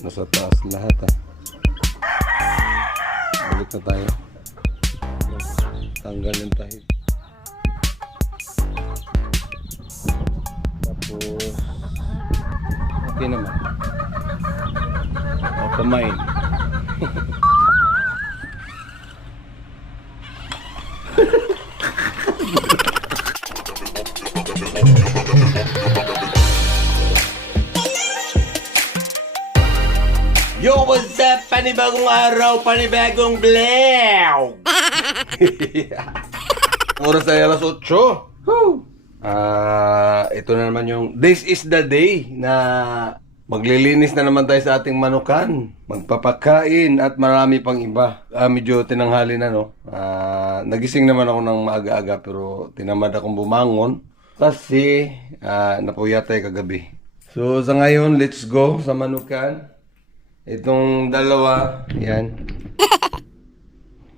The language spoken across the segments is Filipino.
Nasa taas lahat ah. Balik na tayo. Tanggal yung tahid. Tapos okay naman. O kumain. Yo, what's up? Panibagong araw, panibagong vlog! Oras ay alas 8. Ito na naman yung this is the day na maglilinis na naman tayo sa ating manukan, magpapakain at marami pang iba. Medyo tinanghali na no. Nagising naman ako ng maaga-aga pero tinamad akong bumangon kasi napuyat tayo kagabi. So sa ngayon, let's go sa manukan. Itong dalawa, yan.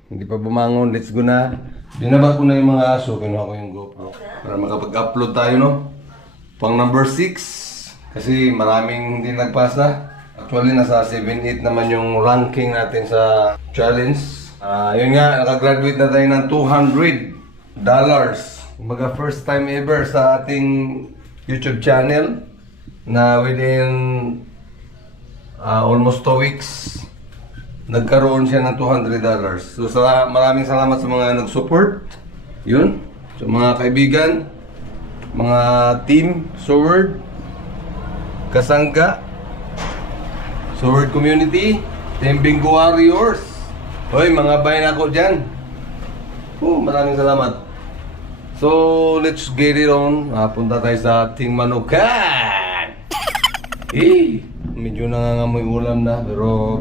Hindi pa bumangon, let's go na. Binaba ko na yung mga aso, kinuha ko yung GoPro. Para makapag-upload tayo, no? Pang number 6. Kasi maraming hindi nagpasa. Actually, nasa 7-8 naman yung ranking natin sa challenge. Yun nga, nakagraduate na tayo ng $200. Kumbaga, first time ever sa ating YouTube channel na within almost 2 weeks, nagkaroon siya ng $200. So maraming salamat sa mga nag-support. Yun. Sa mga kaibigan, mga team, Sword, Kasangga, Sword Community, Team Bingo Warriors. Hoy, mga bayan ako dyan. Maraming salamat. So, let's get it on. Punta tayo sa ating manukan. Medyo nangangamoy ulam na pero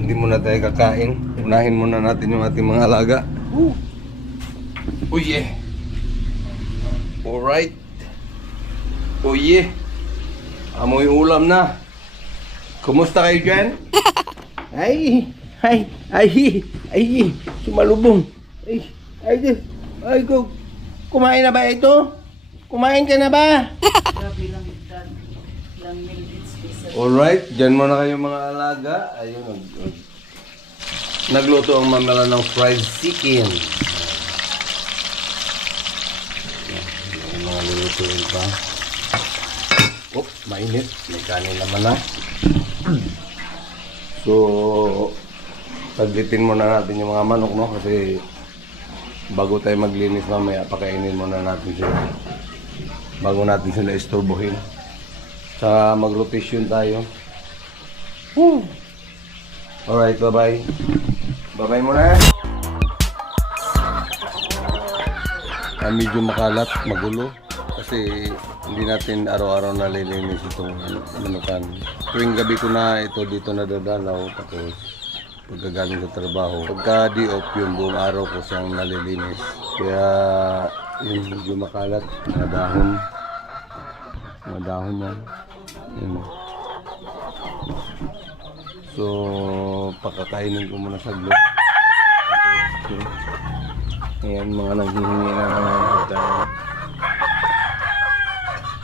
hindi muna tayo kakain. Unahin muna natin yung ating mga alaga. Oh yeah. Alright. Oh yeah. Amoy ulam na. Kumusta kayo dyan? Ay, sumalubong. Kumain na ba ito? Kumain ka na ba? Alright, dyan muna kayo mga alaga. Ayun, nagluto ang mamala ng fried chicken. Yung mga lulutuin pa. Mainit. May kanin naman na. So, taglitin muna natin yung mga manok, no? Kasi bago tayo maglinis mamaya, pakainin muna natin sila. Bago natin sila isturbuhin. Sa mag-rotation tayo. Alright, bye-bye. Bye-bye muna. Medyo makalat, magulo. Kasi hindi natin araw-araw nalilinis itong manukan. Tuwing gabi ko na ito dito nadadalaw. Tapos pagkagaling sa trabaho. Pagka di-off yung buong araw ko siyang nalilinis. Kaya yun, medyo makalat. Mga dahon yan. So, pakakainin ko muna saglit. Ayan, mga naghihingi na tayo.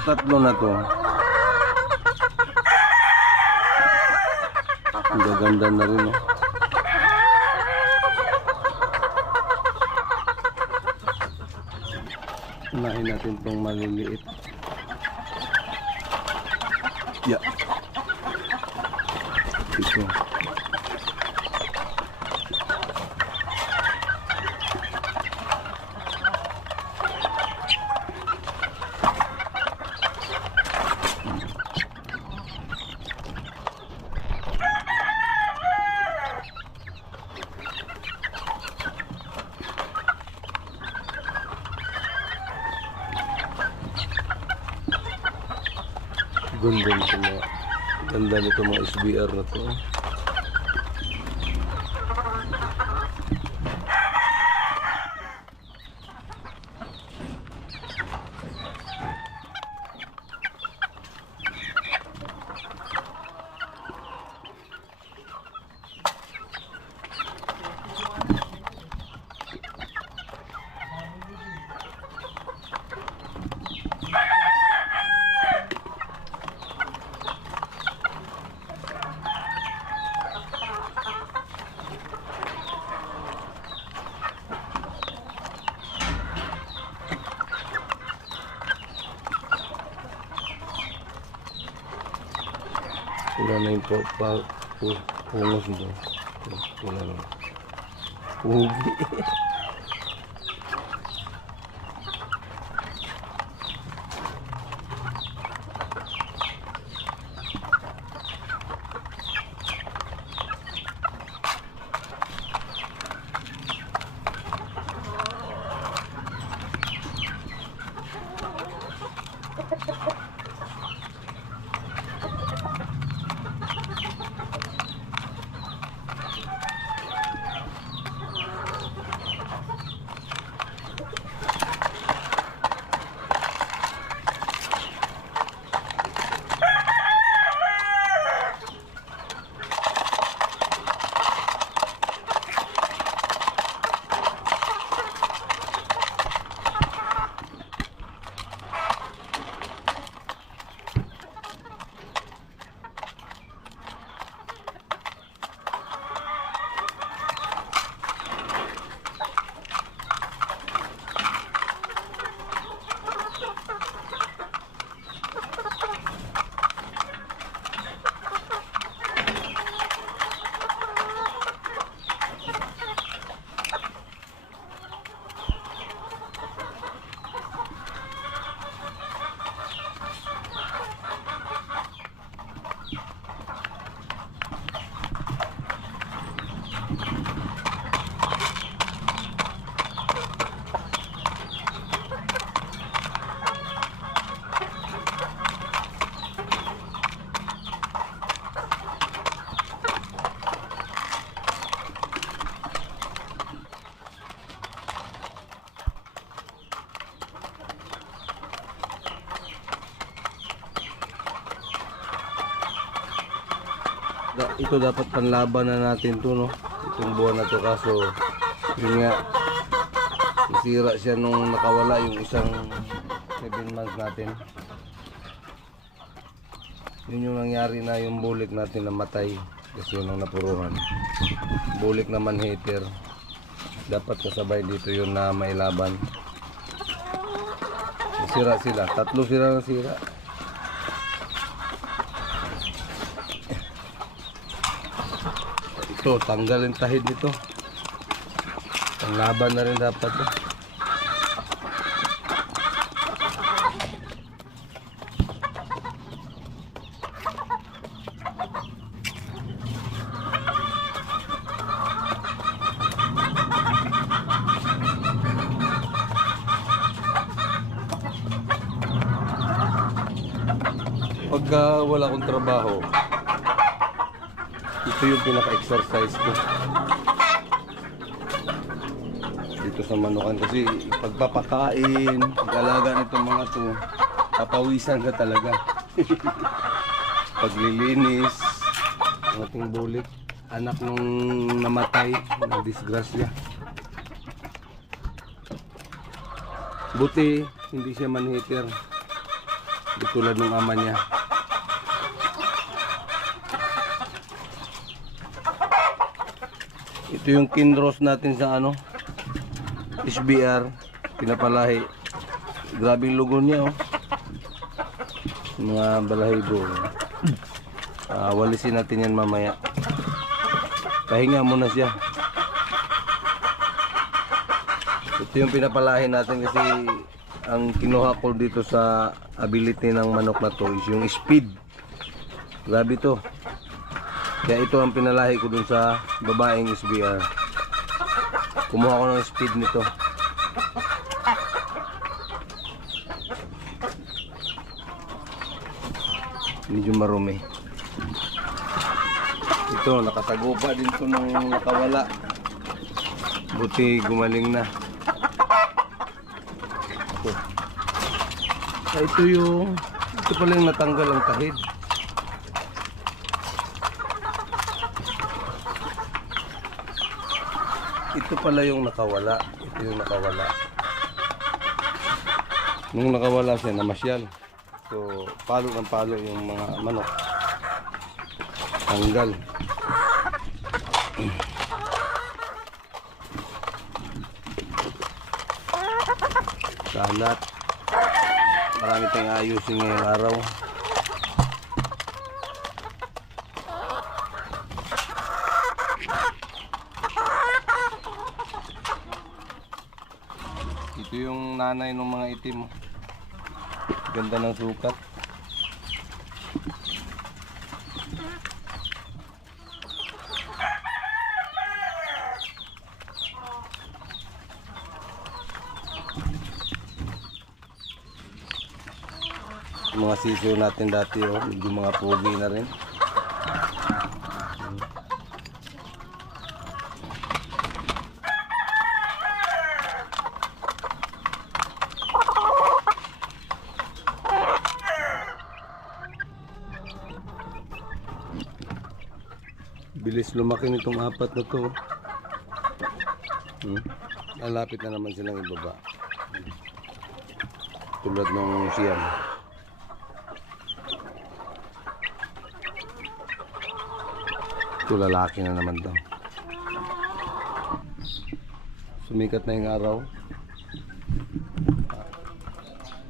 Tatlo na to. Ang gaganda na rin, oh. Unahin natin itong maliliit. Yeah. Ito. Ganda nito mga SBR na to. Wala na yung pungos dito. Wala na. Pugi. Ito dapat panlaban na natin to, no? Itong buwan na to, kaso yun nga, nasira siya nung nakawala yung isang 7 months natin. Yun yung nangyari na yung bulik natin namatay kasi yun ang napuruhan. Bulik naman hater, dapat kasabay dito yun na may laban. Nasira sila, 3 sila nasira. Ito, tanggalin tahid nito. Panglaban na rin dapat to. Pagka wala akong trabaho, ito yung pinaka-exercise ko dito sa manukan, kasi pagpapakain, pag-alaga nitong mga to, papawisan ka talaga. Paglilinis ng ating bulik, anak nung namatay na disgrasya. Buti hindi siya manhitter, di tulad ng ama niya. Ito yung kinross natin sa ano, SBR, pinapalahi. Grabe yung lugo niya, oh. Mga balahibo. Walisin natin yan mamaya. Pahinga muna siya. Ito yung pinapalahi natin kasi ang kinuha ko dito sa ability ng manok na to is yung speed. Grabe to. Kaya ito ang pinalahi ko dun sa babaeng SBR. Kumuha ko ng speed nito. Medyo marumi. Ito, nakasagupa din ito nung nakawala. Buti gumaling na. Ito pala yung natanggal ang tahid. Ito pala yung nakawala. Ito yung nakawala. Nung nakawala siya, namasyal. So, palo ng palo yung mga manok. Tanggal. Kalat. Marami tayong ayusin ngayong araw. yung nanay ng mga itim. Ganda ng sukat. Mga sisiyo natin dati, oh, medyo mga pogi na rin. Bilis lumaki nitong apat na to. Malapit na naman silang ibaba. Tulad nung siyam. Ito lalaki na naman daw. Sumikat na yung araw.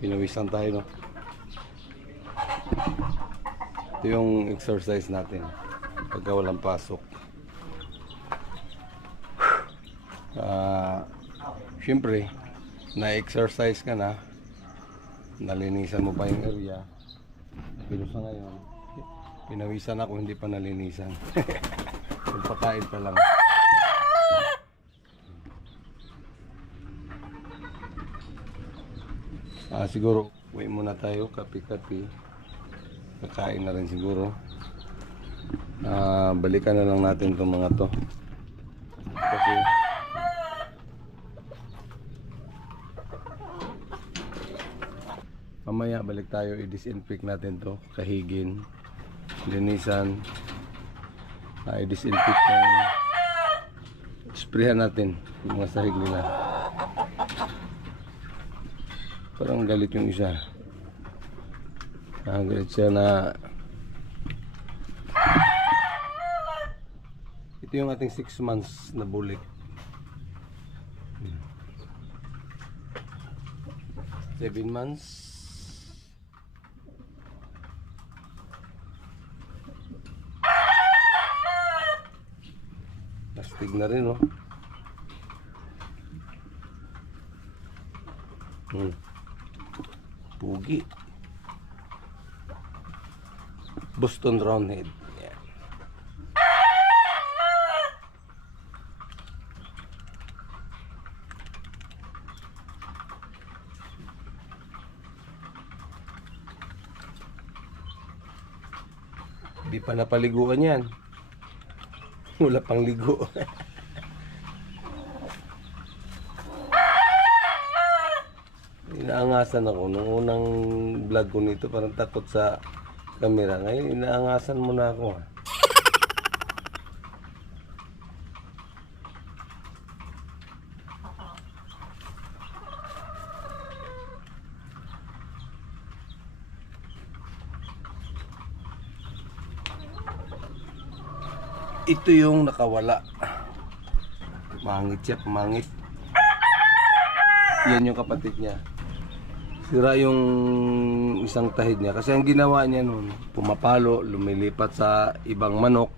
Pinawisan tayo, no? Ito yung exercise natin pagka walang pasok. Siyempre, na-exercise ka na, nalinisan mo pa yung area. Pero sa ngayon, pinawisan ako, hindi pa nalinisan. Pagpakain pa lang. Siguro, uwi muna tayo, kapi-kapi. Kakain na rin siguro. Balikan na lang natin itong mga to. Kasi mamaya balik tayo, i-disinfect natin to, kahigin, linisan, i-disinfect yung sprayan natin yung mga sahig nila. Parang galit yung isa. Galit siya na ito yung ating 6 months na bulik. 7 months. Astig na rin, oh. Pugi. Boston Roundhead. Yan. Di pa napaliguan yan. Wala pang ligo. Inaangasan ako. Nung unang vlog ko nito, parang takot sa camera. Ngayon, inaangasan mo na ako. Ito yung nakawala. Pumangit siya, pumangit. Yan yung kapatid niya. Sira yung isang tahid niya. Kasi ang ginawa niya nun, pumapalo, lumilipat sa ibang manok.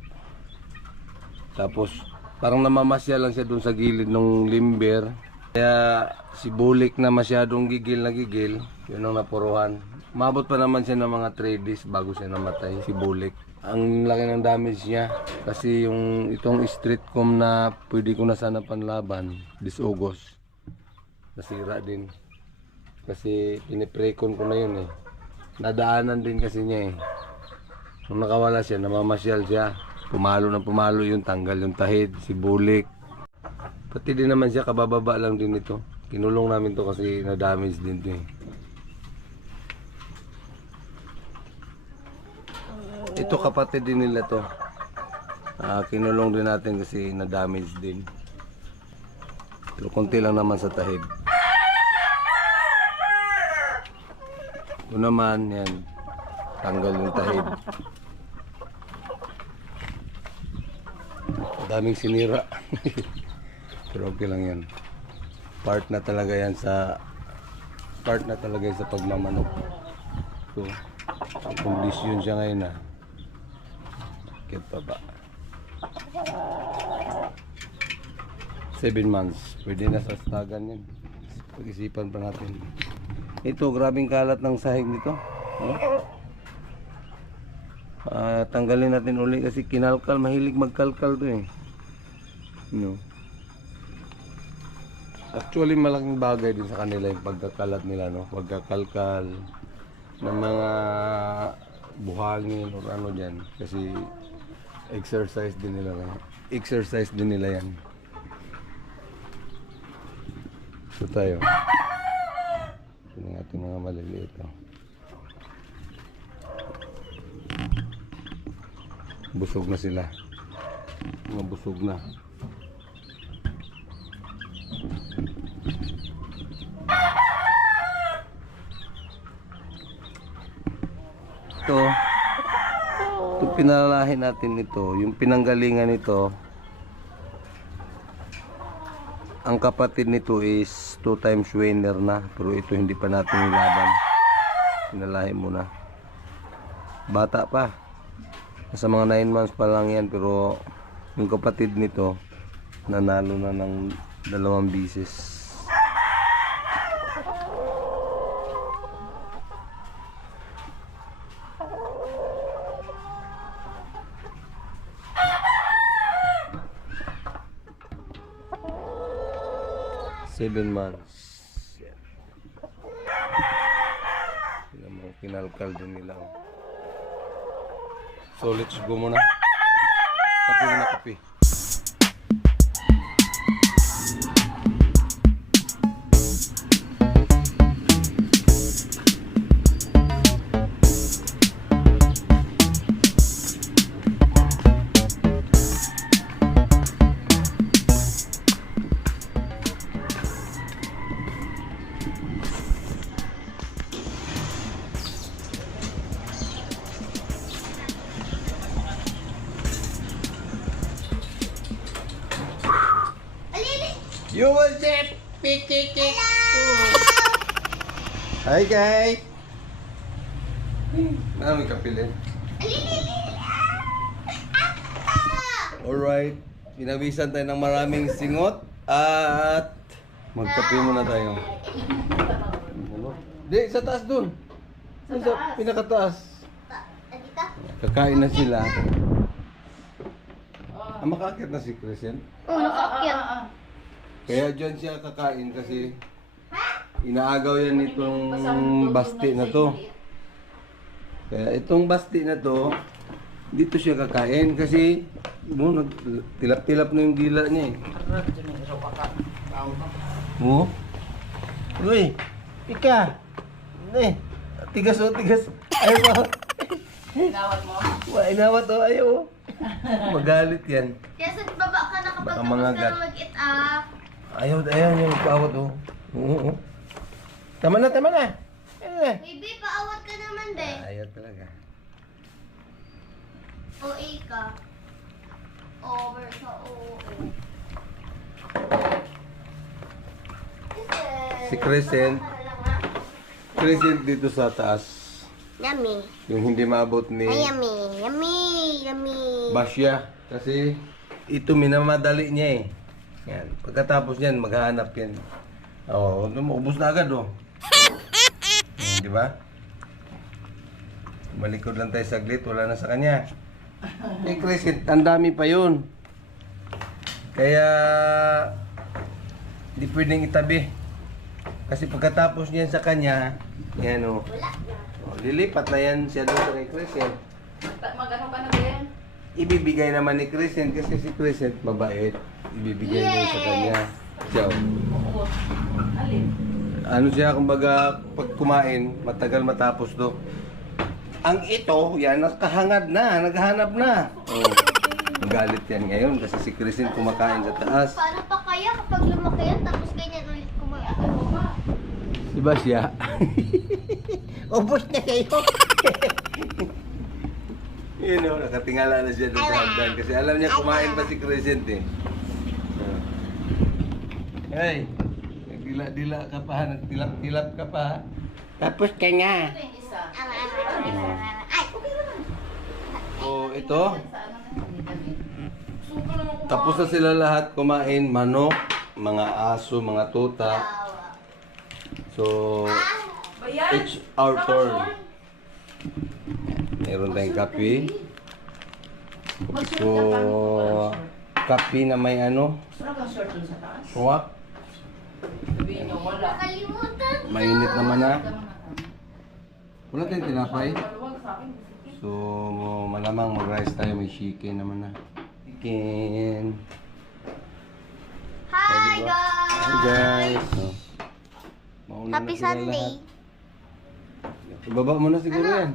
Tapos, parang namamasya lang siya dun sa gilid ng limber. Kaya si Bulik na masyadong gigil na gigil, yun ang napuruhan. Mabot pa naman siya ng mga 3 days bago siya namatay, si Bulik. Ang laki ng damage niya kasi yung itong street comb na pwede ko na sana panlaban this August, nasira din kasi piniprecon ko na yun eh. Nadaanan din kasi niya eh. Nung nakawala siya, namamasyal siya, pumalo na pumalo yung tanggal yung tahid, si Bulik. Pati din naman siya, kabababa lang din ito. Kinulong namin to kasi na-damage din to eh. Ito kapatid din nila to. Kinulong din natin kasi na-damage din. Pero konti lang naman sa tahid. Ito naman, yan. Tanggal yung tahid. Daming sinira. Pero okay lang yan. Part na talaga yan sa pagmamanok. So, kondisyon siya ngayon na. Kit pa ba? 7 months. Pwede na sa stagan yan. Pag-isipan pa natin. Ito, grabing kalat ng sahig nito. Tanggalin natin uli kasi kinalkal. Mahilig magkalkal to eh. Actually, malaking bagay din sa kanila yung pagkakalat nila, no? Pagkakalkal ng mga buhangin o ano dyan. Kasi exercise din nila. Exercise din nila yan. Ito tayo. Ito ng ating mga maliliit. Busog na sila. Mga busog na. Ito pinalalahin natin ito, yung pinanggalingan nito. Ang kapatid nito is 2 times winner na, pero ito hindi pa natin nilaban. Pinalahin muna. Bata pa. Nasa mga 9 months pa lang yan, pero yung kapatid nito nanalo na ng 2 bisis. Seven months. Yan. Yan mga kinalkal din nila. So let's go muna. Kape muna, kape. You will say pick. Hi guys. May kapilin. Alright. Pinawisan tayo ng maraming singot at magkape muna tayo. Di, sa taas dun. Sa pinakataas. Kakain na sila. Makakit na si Christian. Oo, nakaakyat. Kaya dyan siya kakain kasi inaagaw yan itong basti na to. Kaya itong basti na to, dito siya kakain kasi tilap-tilap na yung dila niya eh. Oh? Uy, ika. Tigas o, tigas. Ayaw pa. Inawat mo? Inawat o, ayaw o. Magalit yan. Kaya sa baba ka na kapag Baka tapos mangagat. na mag-eat up. Ayaw niya magpaawat o. Oo. Tama na. Baby, paawat ka naman, be. Ayaw talaga. OA ka. Over ka, Si Crescent dito sa taas. Yummy. Yung hindi maabot ni Ay, yummy. Basya. Kasi ito minamadali niya eh. Yan. Pagkatapos niyan, maghahanap yan. Oo, ubos na agad oh. Di ba? Malikod lang tayo saglit, wala na sa kanya. Eh, Crescent, ang dami pa yun. Kaya, di pwedeng itabi. Kasi pagkatapos niyan sa kanya, yan oh. Lilipat na yan siya doon kay Crescent. Mag-ano ka na ba yan? Ibibigay naman ni Crescent kasi si Crescent mabait. Ibibigay niya sa kanya. Siya. Alin? Ano siya, kumbaga, pag kumain, matagal matapos do. Ang ito, yan, nakahangad na, naghahanap na. Oh. Magalit yan ngayon kasi si Crescent kumakain sa taas. Paano pa kaya kapag lumaki yan tapos ganyan ulit kumain? Diba siya? Ubus na kayo. Yun o, nakatingala na siya doon sa hagdan kasi alam niya kumain pa si Crescent eh. Hey, nagdila-dila ka pa, nagtilap-tilap ka pa. Tapos ka nga. Ito yung isa. Ay, okay naman. So, ito. Tapos na sila lahat kumain, manok, mga aso, mga tuta. So, it's our turn. Meron tayong kape. So, kape na may ano? Swak. Nakalimutan. Mainit naman na. Wala tayong tinapay. So, malamang mag-rice tayo. May chicken naman na. Chicken. Hi Hi guys! guys. So, mauna Happy na sila Sunday. lahat. Ibaba mo na siguro yan.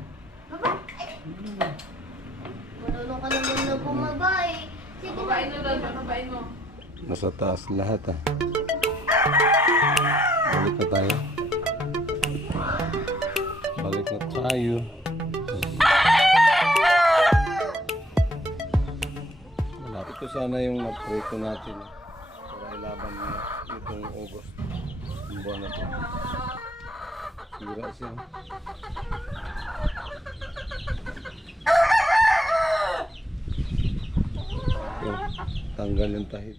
Marunong ka naman na bumaba eh. Sige na. Nasa taas lahat ah. Balik na tayo. Balik na tayo. Malapit ko sana yung na-prito natin. Para ilaban mo itong August. Yung buwan na ito. Sira siya. So, tanggal yung tahid.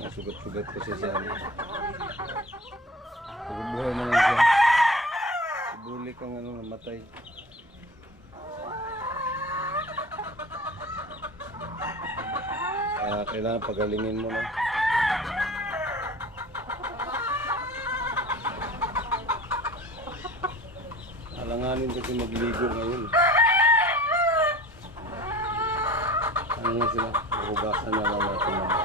Nasugat-sugat ko siya sa ano. Buhay naman siya. Ibuli kang ano, namatay. Kailangan pagalingin mo na. Alanganin kasi magligo ngayon. Ano na sila? Hugasan na lang natin mga.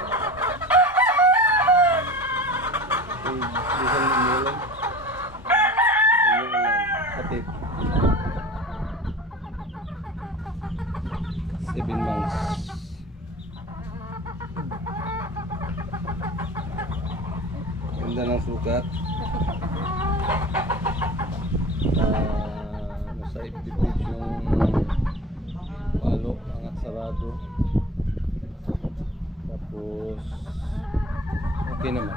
Isang umulan. Umulan. Patip. 7 months. Ganda ng sukat. Nasa ipipit yung palo, angat sarado. Tapos okay naman.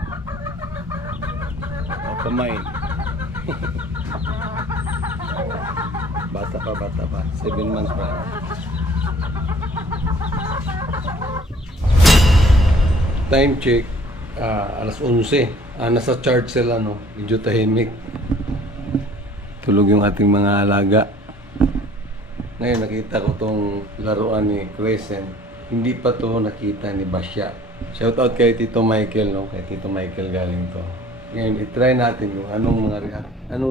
Kamay. Bata pa. 7 months pa. Time check. Alas 11. Nasa church sila, no? Medyo tahimik. Tulog yung ating mga alaga. Ngayon nakita ko tong laruan ni Crescent. Hindi pa to nakita ni Basya. Shoutout kay Tito Michael, no? Kay Tito Michael galing to. Ngayon, itry natin kung anong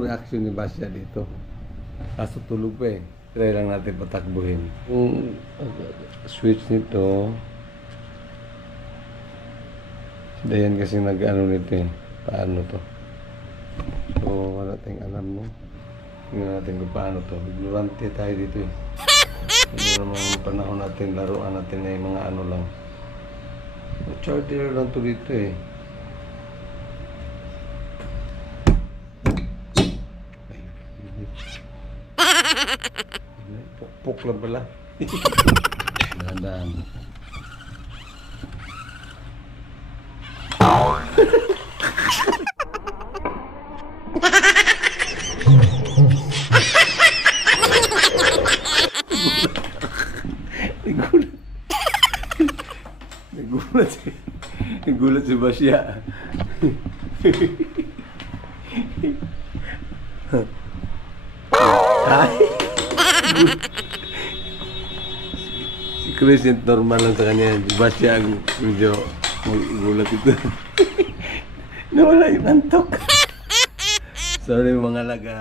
reaction ni Basya dito. Kaso tulog pa eh. Try lang natin patakbuhin. Yung switch nito, Dayan kasi nag-ano nito eh. Paano to? So, wala tayong alam mo. Tingnan natin kung paano to. Ignorante tayo dito eh. Hindi naman ang panahon natin, laruan natin na yung mga ano lang. Charger lang to dito eh. Pukpuk lang pala. Dahan-dahan. Nagulat si Basya. Si Crescent normal lang sa kanya. Si Basya ang medyo gulat ito. Nawala yung antok. Sorry mga laga.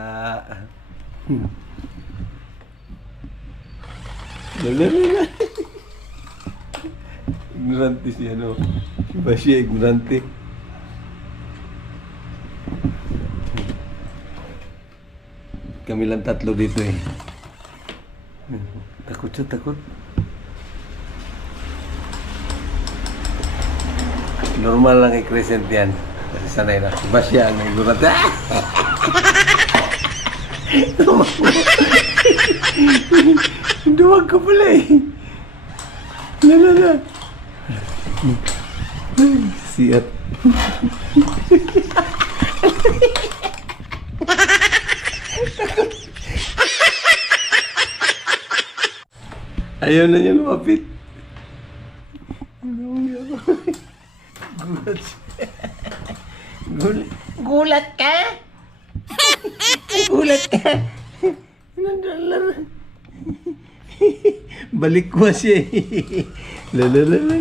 Lala. Ignorante siya, no? Si Basya, ignorante. Kami lang tatlo dito eh. Takot siya, takot. Normal lang kay Crescent yan. Kasi sanay na. Si Basya ang ignorante. Duwag ka pala eh. Lala. Siat. Ayaw na niya lumapit. Gulat siya. Gulat ka? Gulat ka? Nandalaro. Balik ko siya eh. Lalalala.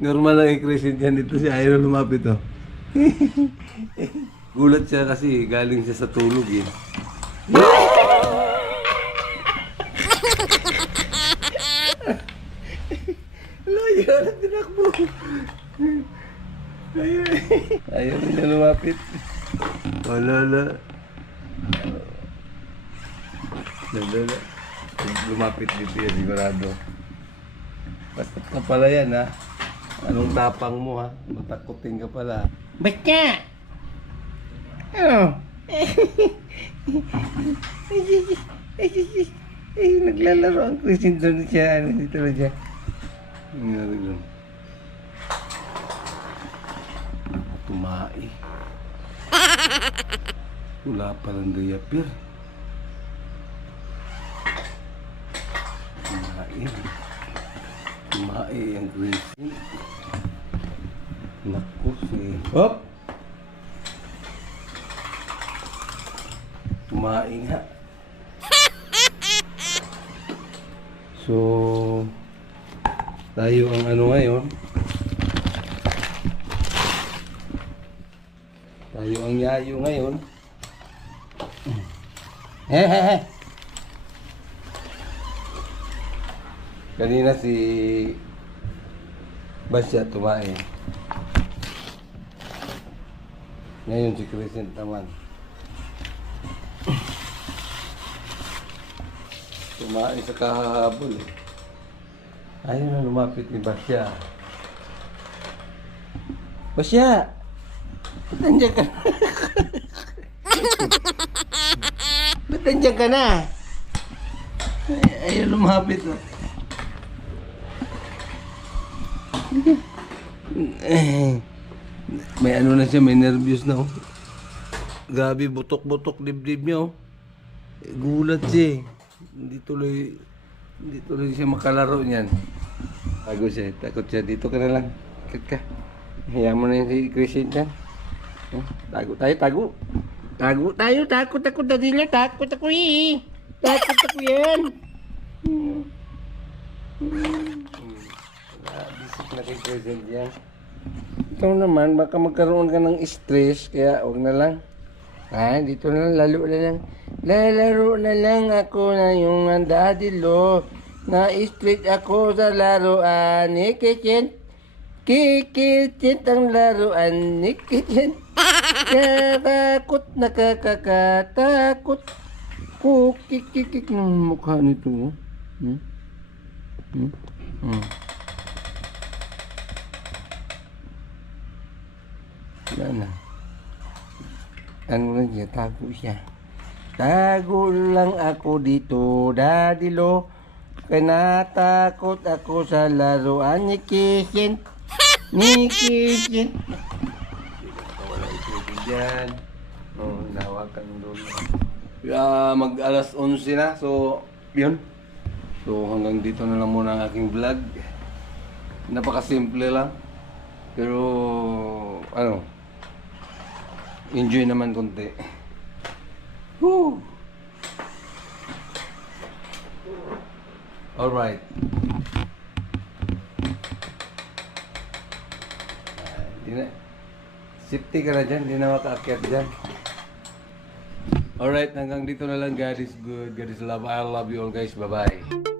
Normal lang i-crescent yan dito siya. Ayaw na lumapit oh. Gulat siya kasi galing siya sa tulog eh. Ayaw na tinakbo. Ayaw niya lumapit. Wala. Lala. Lumapit dito yan, sigurado. Ba't ka pala yan, ha? Anong tapang mo, ha? Matakutin ka pala. Ba't ka? Ano? Naglalaro ang Christian doon siya. Dito na siya. Nangyari lang. Tumai. Wala palang diaper. Tumai ang Christian. Naku si... Hop! Tumai nga. So... Tayo ang ano ngayon. Tayo ang yayo ngayon. Hehehe. Kanina si Basya tumae. Ngayon si Crescent naman. Tumae sa kahabol eh. Ayaw na lumapit ni Basya. Basya! Ba't nandiyan ka na? Ba't nandiyan ka na? Ayaw lumapit oh. May ano na siya, may nervous na oh. Grabe, butok-butok dibdib niya oh. Gulat siya eh. Hindi tuloy siya makalaro niyan. Takot siya. Dito ka na lang. Kit ka. Hayaan mo na yung si Christian dyan. Tago tayo. Takot na nila. Takot ako eh. Takot ako yan. Bisik na kay Christian yan. Ito naman, baka magkaroon ka ng stress. Kaya huwag na lang. Dito na lang. Lalaro na lang ako na yung daddy-lo. Na-street ako sa laruan ni Kitchen. Kikicit ang laruan ni Kitchen. Katakot, nakakakatakot. Kukikikik ng mukha nito. Yan na. Ano na siya? Tago siya. Tago lang ako dito, daddy-lo. Kaya natakot ako sa laruan ni Kitchen. Ni Kitchen. Wala ito dyan. Nawakan doon. Mag alas 11 na. So, yun. So, hanggang dito na lang muna ang aking vlog. Napakasimple lang. Pero, enjoy naman konti. Woo! Alright. Safety ka na dyan, hindi na makaakyat dyan. Alright, hanggang dito na lang. God is good, God is love. I love you all guys. Bye-bye.